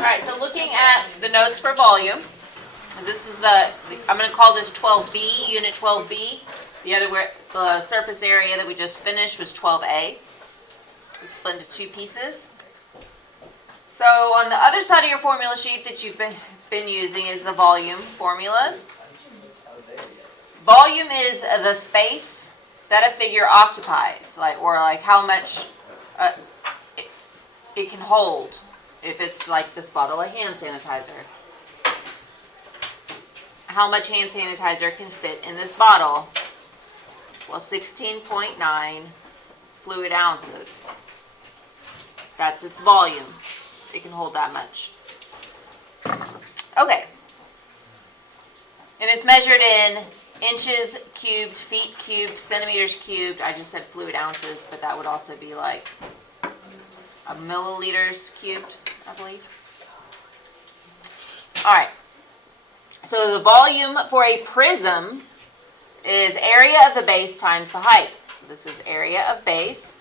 All right, so looking at the notes for volume, this is I'm going to call this 12B, unit 12B. The surface area that we just finished was 12A. It's split into two pieces. So on the other side of your formula sheet that you've been using is the volume formulas. Volume is the space that a figure occupies, or how much it can hold. If it's like this bottle of hand sanitizer, how much hand sanitizer can fit in this bottle? Well, 16.9 fluid ounces. That's its volume. It can hold that much. Okay. And it's measured in inches cubed, feet cubed, centimeters cubed. I just said fluid ounces, but that would also be like milliliters cubed, I believe. All right. So the volume for a prism is area of the base times the height. So this is area of base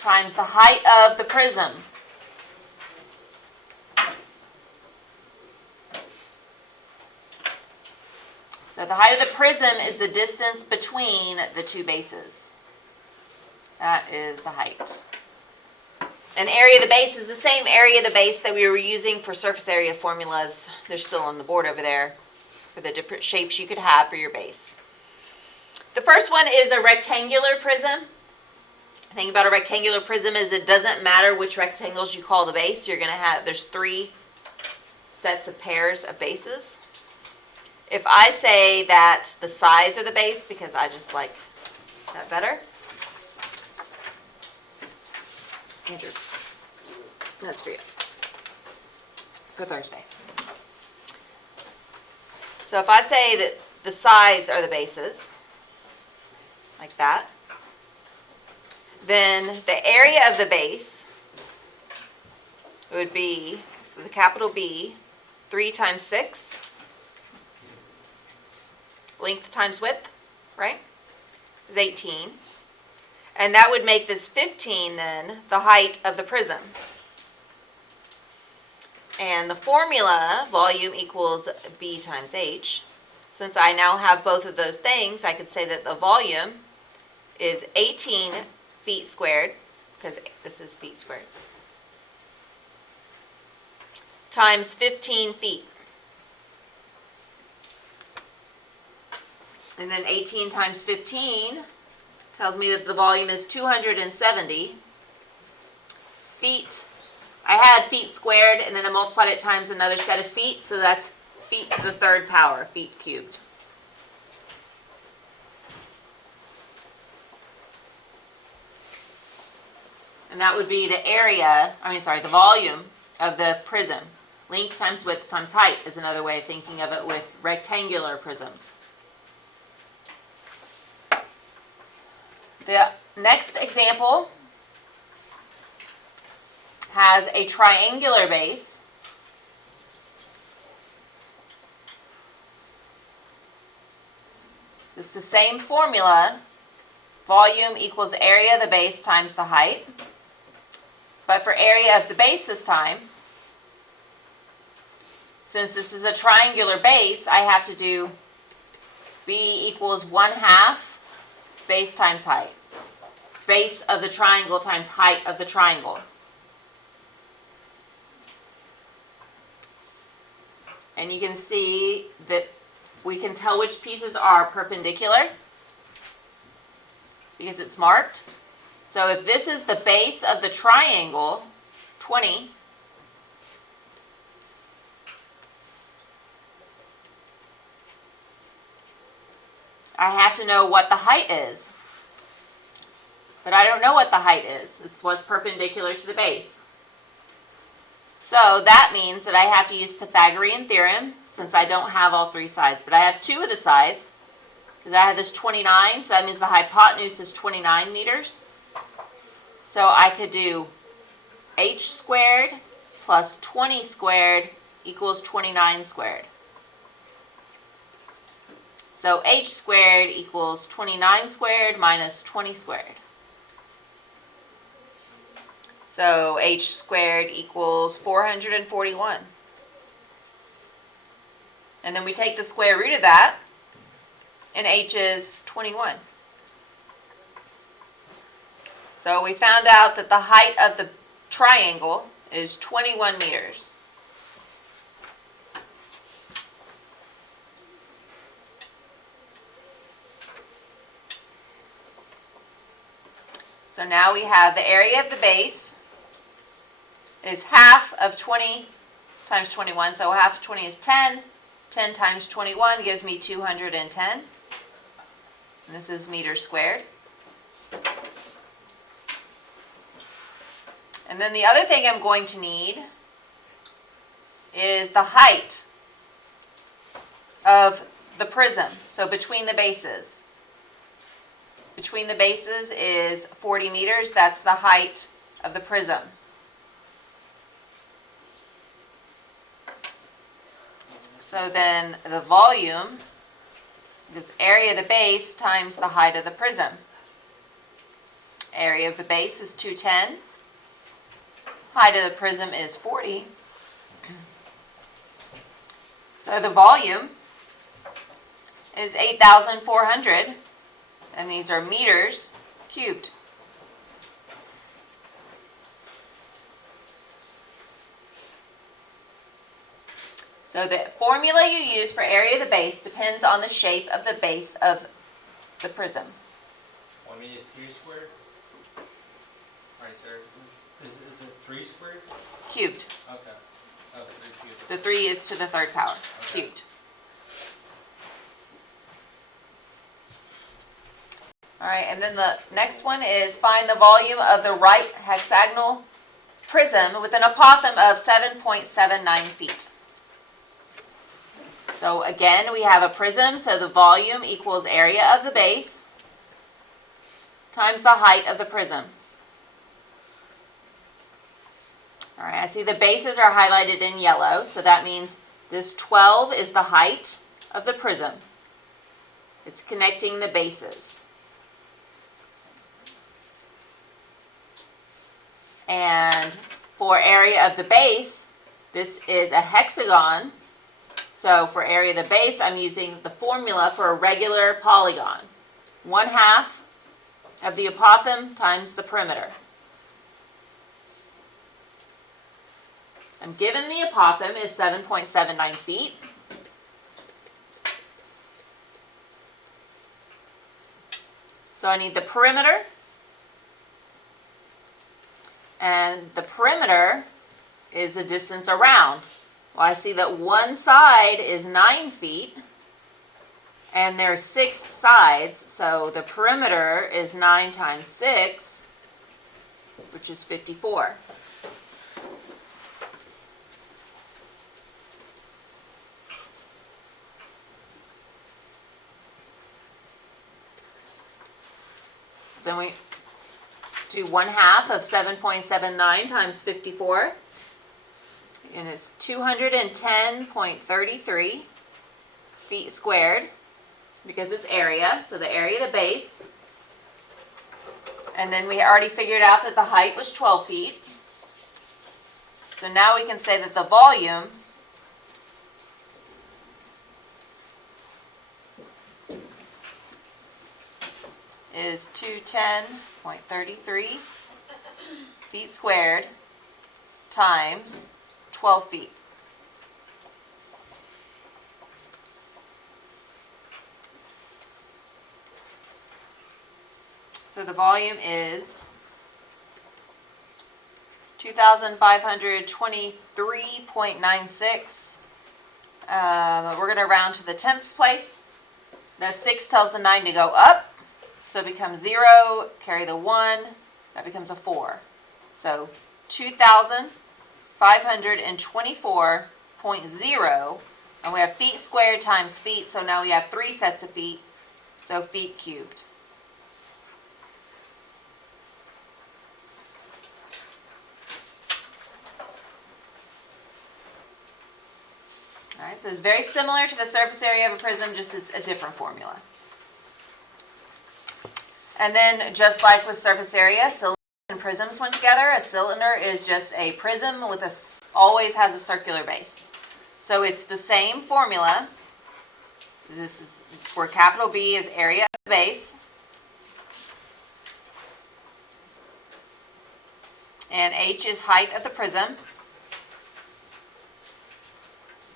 times the height of the prism. So the height of the prism is the distance between the two bases. That is the height. And area of the base is the same area of the base that we were using for surface area formulas. They're still on the board over there for the different shapes you could have for your base. The first one is a rectangular prism. The thing about a rectangular prism is it doesn't matter which rectangles you call the base. You're going to have, there's three sets of pairs of bases. If I say that the sides are the base, because I just like that better. Andrew, that's for you. For Thursday. So if I say that the sides are the bases, like that, then the area of the base would be, so the capital B, 3 times 6. Length times width, right, is 18. And that would make this 15, then, the height of the prism. And the formula, volume equals B times H. Since I now have both of those things, I could say that the volume is 18 feet squared, because this is feet squared, times 15 feet. And then 18 times 15 tells me that the volume is 270 feet. I had feet squared, and then I multiplied it times another set of feet, so that's feet to the third power, feet cubed. And that would be the the volume of the prism. Length times width times height is another way of thinking of it with rectangular prisms. The next example has a triangular base. It's the same formula. Volume equals area of the base times the height. But for area of the base this time, since this is a triangular base, I have to do B equals 1/2 base times height. Base of the triangle times height of the triangle. And you can see that we can tell which pieces are perpendicular because it's marked. So if this is the base of the triangle, 20, I have to know what the height is. But I don't know what the height is. It's what's perpendicular to the base. So that means that I have to use Pythagorean theorem since I don't have all three sides. But I have two of the sides because I have this 29, so that means the hypotenuse is 29 meters. So I could do h squared plus 20 squared equals 29 squared. So h squared equals 29 squared minus 20 squared. So h squared equals 441. And then we take the square root of that, and h is 21. So we found out that the height of the triangle is 21 meters. So now we have the area of the base is half of 20 times 21. So half of 20 is 10. 10 times 21 gives me 210. And this is meters squared. And then the other thing I'm going to need is the height of the prism. So between the bases. Between the bases is 40 meters. That's the height of the prism. So then the volume is area of the base times the height of the prism. Area of the base is 210. Height of the prism is 40. So the volume is 8,400, and these are meters cubed. So the formula you use for area of the base depends on the shape of the base of the prism. 1 meter 3 squared? Right, sir. Is it 3 squared? Cubed. Okay. Oh, 3 cubed. The 3 is to the third power. Okay. Cubed. All right, and then the next one is find the volume of the right hexagonal prism with an apothem of 7.79 feet. So again, we have a prism, so the volume equals area of the base times the height of the prism. All right, I see the bases are highlighted in yellow, so that means this 12 is the height of the prism. It's connecting the bases. And for area of the base, this is a hexagon. So for area of the base, I'm using the formula for a regular polygon. 1/2 of the apothem times the perimeter. I'm given the apothem is 7.79 feet. So I need the perimeter. And the perimeter is the distance around. Well, I see that one side is 9 feet, and there's 6 sides, so the perimeter is 9 times 6, which is 54. So then we do 1/2 of 7.79 times 54. And it's 210.33 feet squared because it's area, so the area of the base. And then we already figured out that the height was 12 feet. So now we can say that the volume is 210.33 feet squared times 12 feet. So the volume is 2,523.96. We're going to round to the 10th place. That 6 tells the 9 to go up. So it becomes 0, carry the 1, that becomes a 4. So 2,524.0, and we have feet squared times feet, so now we have 3 sets of feet, so feet cubed. All right, so it's very similar to the surface area of a prism, just it's a different formula. And then, just like with surface area, so prisms went together. A cylinder is just a prism with always has a circular base. So it's the same formula. This is where capital B is area of the base. And H is height of the prism.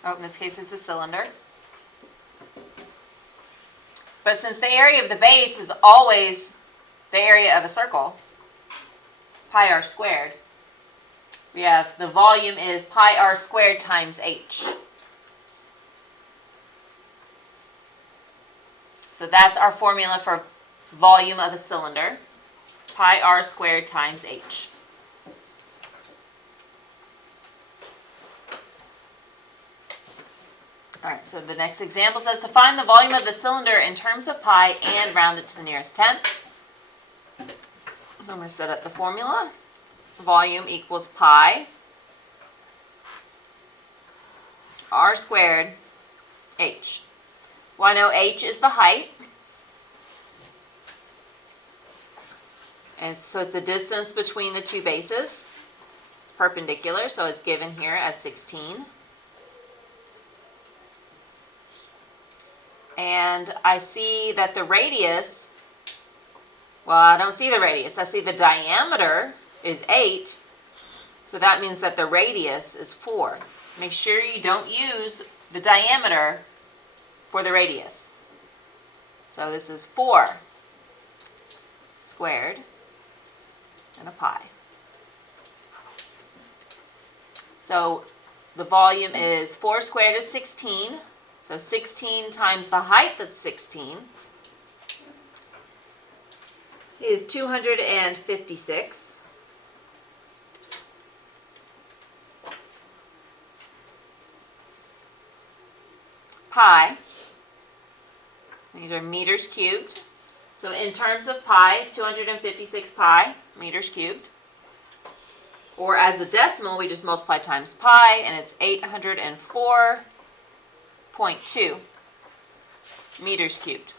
Oh, in this case it's a cylinder. But since the area of the base is always the area of a circle, pi r squared, we have the volume is pi r squared times h. So that's our formula for volume of a cylinder, pi r squared times h. Alright, so the next example says to find the volume of the cylinder in terms of pi and round it to the nearest tenth. So I'm going to set up the formula. Volume equals pi r squared h. Well, I know h is the height. And so it's the distance between the two bases. It's perpendicular, so it's given here as 16. And I see that the radius, well, I don't see the radius. I see the diameter is 8. So that means that the radius is 4. Make sure you don't use the diameter for the radius. So this is 4 squared and a pi. So the volume is 4 squared is 16. So 16 times the height, that's 16, is 256. Pi, these are meters cubed. So in terms of pi, it's 256 pi meters cubed. Or as a decimal, we just multiply times pi, and it's 804.2 meters cubed.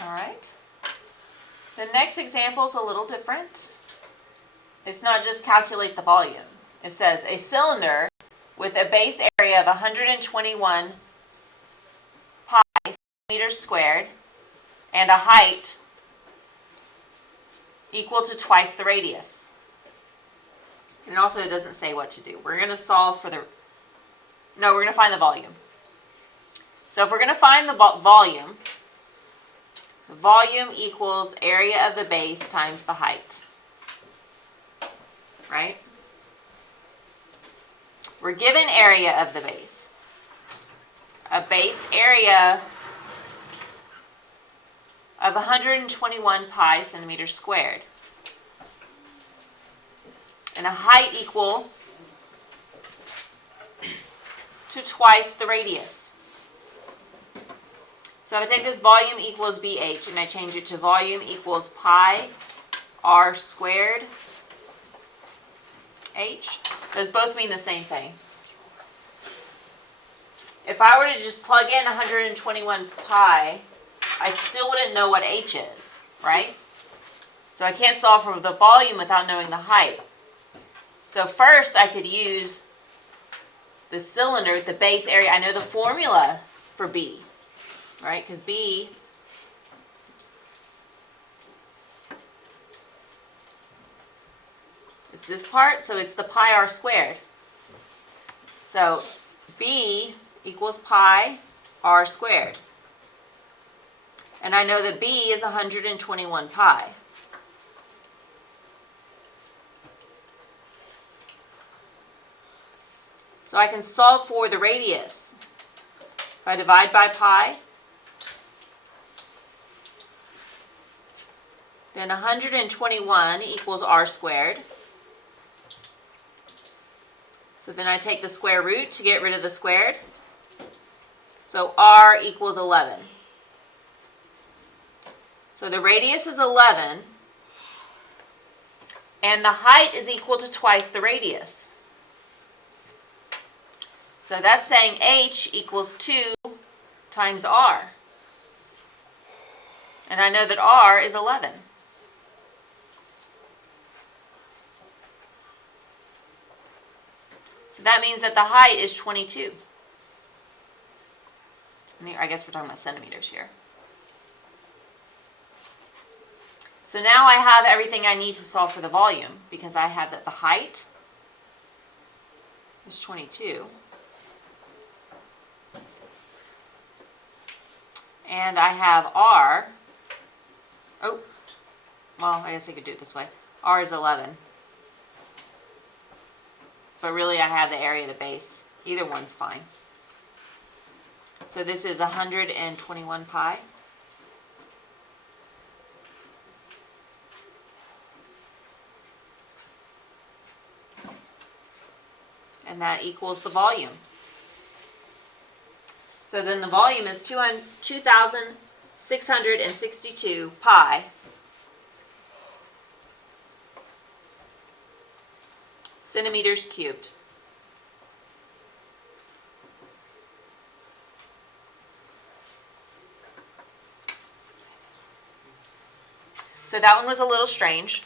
All right. The next example is a little different. It's not just calculate the volume. It says a cylinder with a base area of 121 pi meters squared and a height equal to twice the radius. And also it doesn't say what to do. We're going to solve for we're going to find the volume. So if we're going to find the volume equals area of the base times the height. Right? We're given area of the base. A base area of 121 pi centimeters squared. And a height equals to twice the radius. So if I take this volume equals BH and I change it to volume equals pi r squared h, those both mean the same thing. If I were to just plug in 121 pi, I still wouldn't know what h is, right? So I can't solve for the volume without knowing the height. So first I could use the cylinder, the base area. I know the formula for B, right? Because B it's this part, so it's the pi r squared. So B equals pi r squared. And I know that B is 121 pi. So I can solve for the radius. If I divide by pi, then 121 equals r squared. So then I take the square root to get rid of the squared. So r equals 11. So the radius is 11, and the height is equal to twice the radius. So that's saying H equals 2 times R. And I know that R is 11. So that means that the height is 22. I guess we're talking about centimeters here. So now I have everything I need to solve for the volume, because I have that the height is 22. And I have R. Oh, well, I guess I could do it this way. R is 11. But really I have the area of the base. Either one's fine. So this is 121 pi. And that equals the volume. So then the volume is 2,662 pi centimeters cubed. So that one was a little strange.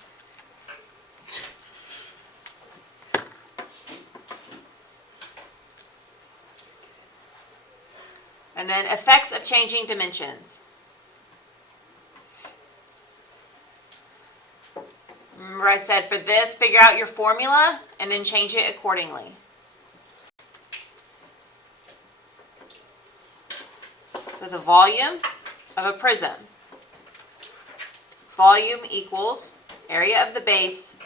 And then effects of changing dimensions. Remember I said for this, figure out your formula and then change it accordingly. So the volume of a prism. Volume equals area of the base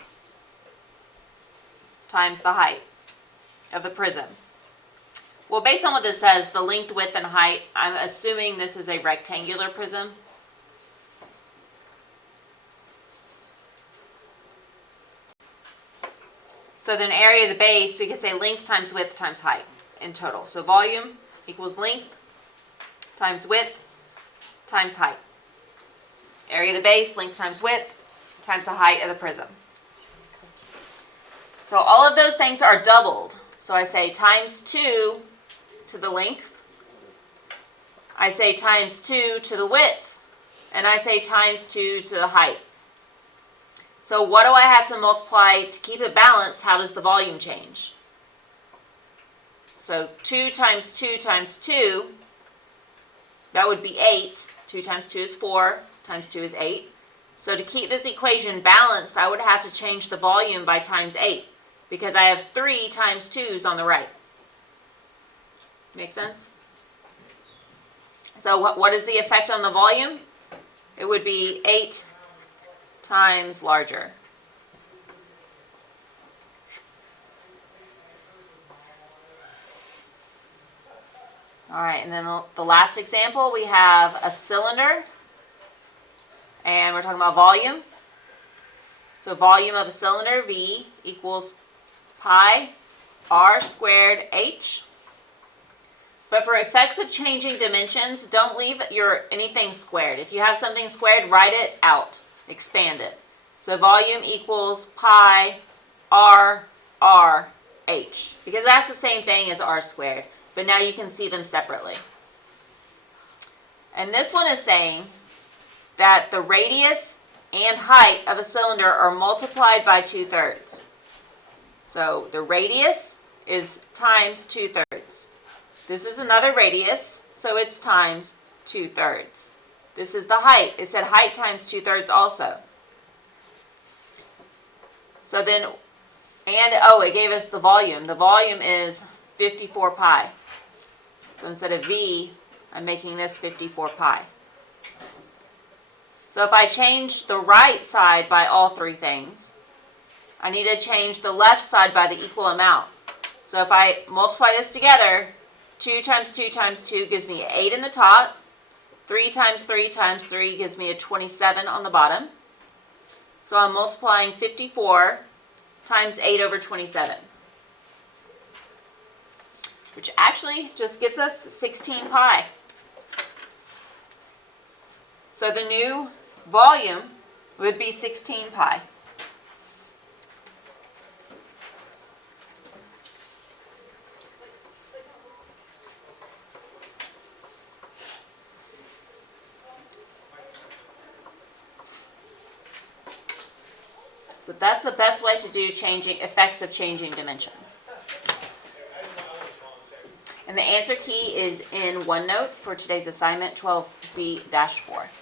times the height of the prism. Well, based on what this says, the length, width, and height, I'm assuming this is a rectangular prism. So then area of the base, we could say length times width times height in total. So volume equals length times width times height. Area of the base, length times width times the height of the prism. So all of those things are doubled. So I say times 2 to the length, I say times 2 to the width, and I say times 2 to the height. So what do I have to multiply to keep it balanced? How does the volume change? So 2 times 2 times 2, that would be 8. 2 times 2 is 4, times 2 is 8. So to keep this equation balanced, I would have to change the volume by times 8, because I have 3 times 2's on the right. Make sense? So what is the effect on the volume? It would be 8 times larger. All right, and then the last example, we have a cylinder, and we're talking about volume. So volume of a cylinder, V, equals pi r squared h. But for effects of changing dimensions, don't leave anything squared. If you have something squared, write it out. Expand it. So volume equals pi r h. Because that's the same thing as r squared. But now you can see them separately. And this one is saying that the radius and height of a cylinder are multiplied by 2/3. So the radius is times 2/3. This is another radius, so it's times 2/3. This is the height. It said height times 2/3 also. So then, it gave us the volume. The volume is 54 pi. So instead of V, I'm making this 54 pi. So if I change the right side by all three things, I need to change the left side by the equal amount. So if I multiply this together, 2 times 2 times 2 gives me 8 in the top. 3 times 3 times 3 gives me a 27 on the bottom. So I'm multiplying 54 times 8 over 27. Which actually just gives us 16 pi. So the new volume would be 16 pi. So that's the best way to do changing effects of changing dimensions. And the answer key is in OneNote for today's assignment 12B-4.